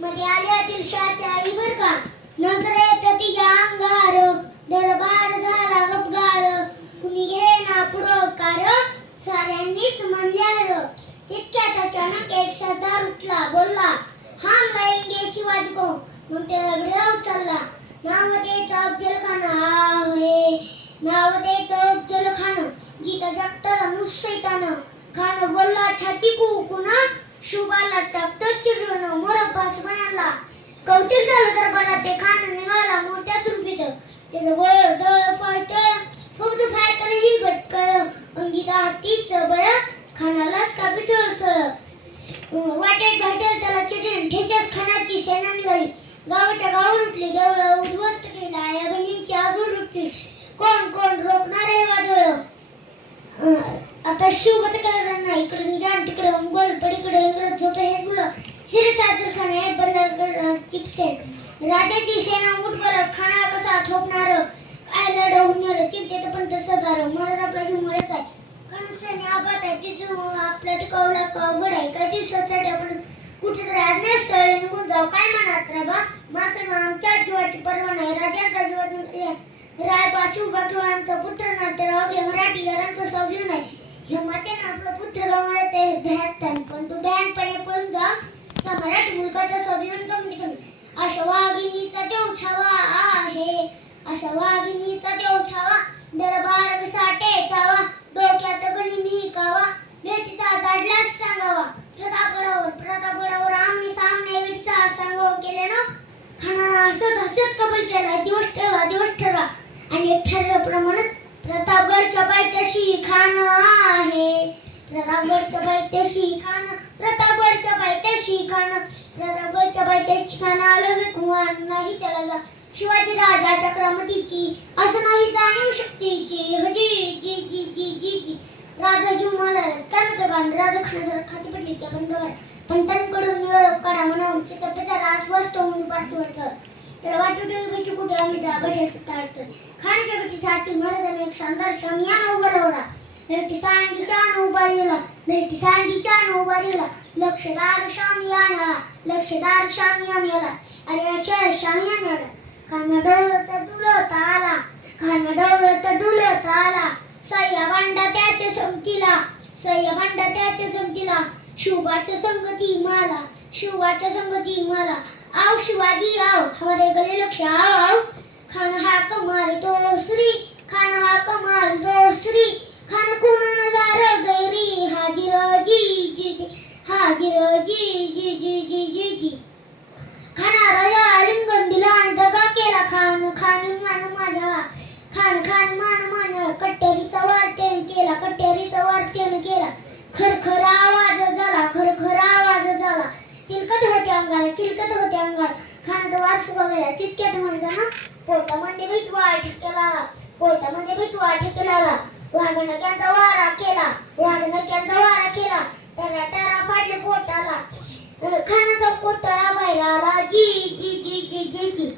मध्ये आल्या दिलशाच्या आई बर का? नजरेत तिच्या अंगार दरबार झाला गपगार कुणी पुढकार साऱ्यांनीच म्हणल्यार तितक्यात अचानक एक सरदार उठला बोलला हम लाएंगे शिवाजी को. मग त्याला व्हिडिओ उचलला. नाव द्यायचं अफजल खान आहे नाव खान जिथं खान बोलला छाती कुकुना शुभाला टाकतं चिरवण मोरपास बनाला कौतिक झालं तर बना ते खान निघाला मोठ्या तुर्बीत त्याचं वळ दळ पळतळ फक्त काय तर ही भटकळ. अंगीता हातीच बळ खानालाच का पिटळ वाटेत भेटेल त्याला चिरून ठेच्यास खानाची सेना निघाली गावाच्या गावावर उठली देवळ उद्ध्वस्त केला या बहिणीची आबरूड उठली कोण कोण रोखणार आहे वादळ आता शिवत करणार इकडून इकडे निजाम तिकडे मुघल पडीकडे इंग्रज होतं हे गुलं सिरे सादर खान हे बंद चिपसे राजाची सेना उठवर खाना कसा थोपणार? काय लढ होणार? चिंतेत पण तसं दार महाराज आपला जीव मुळेच आहे. कणसेने सैन्य आपात आहे तिथून आपला टिकावला अवघड आहे. काही दिवसासाठी आपण कुठेतरी आज्ञास्थळी निघून जाऊ. काय म्हणत रे मासन आमच्या जीवाची पर्वा नाही. राजाचा जीवात राय पाशू किंवा आमचा पुत्र ना तर अवघे मराठी यारांचा सव्य नाही. ह्या मातेने आपला पुत्र गमावला ते भ्यात्तन पण तो भ्यानपणे पळून जा. सा मराठी मुलकाचा स्वाभिमान कमी कमी अशा वाघिणीचा देव छावा आहे. अशा वाघिणीचा देव छावा दरबार विसाटे चावा डोक्यात गणी मी कावा भेटीचा दाडल्यास सांगावा. प्रतापगडावर प्रतापगडावर आम्ही सामने भेटीचा सांगावा केले ना खानाला हसत हसत कबूल केला. दिवस ठरवा दिवस ठरवा. आणि ठरल्याप्रमाणे प्रतापगडच्या पायथ्याशी खान प्रतापगडच्या पायथ्याशी खान प्रतापगडच्या पायथ्याशी खान प्रतापगडच्या पायथ्याशी खान आलं विकवान नाही त्याला जा. शिवाजी राजाच्या चक्रमतीची असं नाही जाणीव शक्तीची. हजी जी जी जी जी जी. राजा जीव मला काय म्हणतो बाण राजा खानावर खाती पडली त्या बंदवर पण त्यांकडून निरोप काढा म्हणून चित्रपिताला अस्वस्थ होऊन पाहतो वाटतं तर वाटू ठेवी बेटी कुठे आम्ही डाबड्याचं ताळतोय खाण्याच्या बेटी हाती महाराजाने एक शानदार शमियान उभा लावला भेटी सांडीच्या उभारीला भेटी सांडीच्या उभारीला लक्षदार शामियान आणाला लक्षदार शामियान आला अरे अशा शामियान आणाला खाना डवळत डुलत आला खाना डवळत डुलत आला. सह्या भांडा त्याच्या संगतीला सह्या भांडा त्याच्या संगतीला. शुभाच्या संगती मला शुभाच्या संगती मला. आव शिवाजी आव हमारे गले लक्ष आव आव खान हा कमाल तो श्री खान हा कमाल तो श्री खान कोण नजार गैरी हाजीर जी जी जी हाजीर जी जी जी जी जी जी खाना राजा लिंगन दिला आणि दगा केला खान खान मान माझा खान खान मान मान कट्टेरीचा वार त्याने केला कट्टेरीचा वार त्याने केला खरखर आवाज झाला खरखर आवाज झाला तिलकत होते अंगाला तिलकत होते अंगाला खानाचा वार फुगा गेला तितक्यात म्हणजे ना पोटामध्ये भीतवा ठेकेला पोटामध्ये भीतवा ठेकेला वाघानं त्यांचा वारा केला वाघानं वारा केला टरा टारा फाडले पोटाला. खानाचा कोतळा बाहेर आला जी जी जी जी जी जी.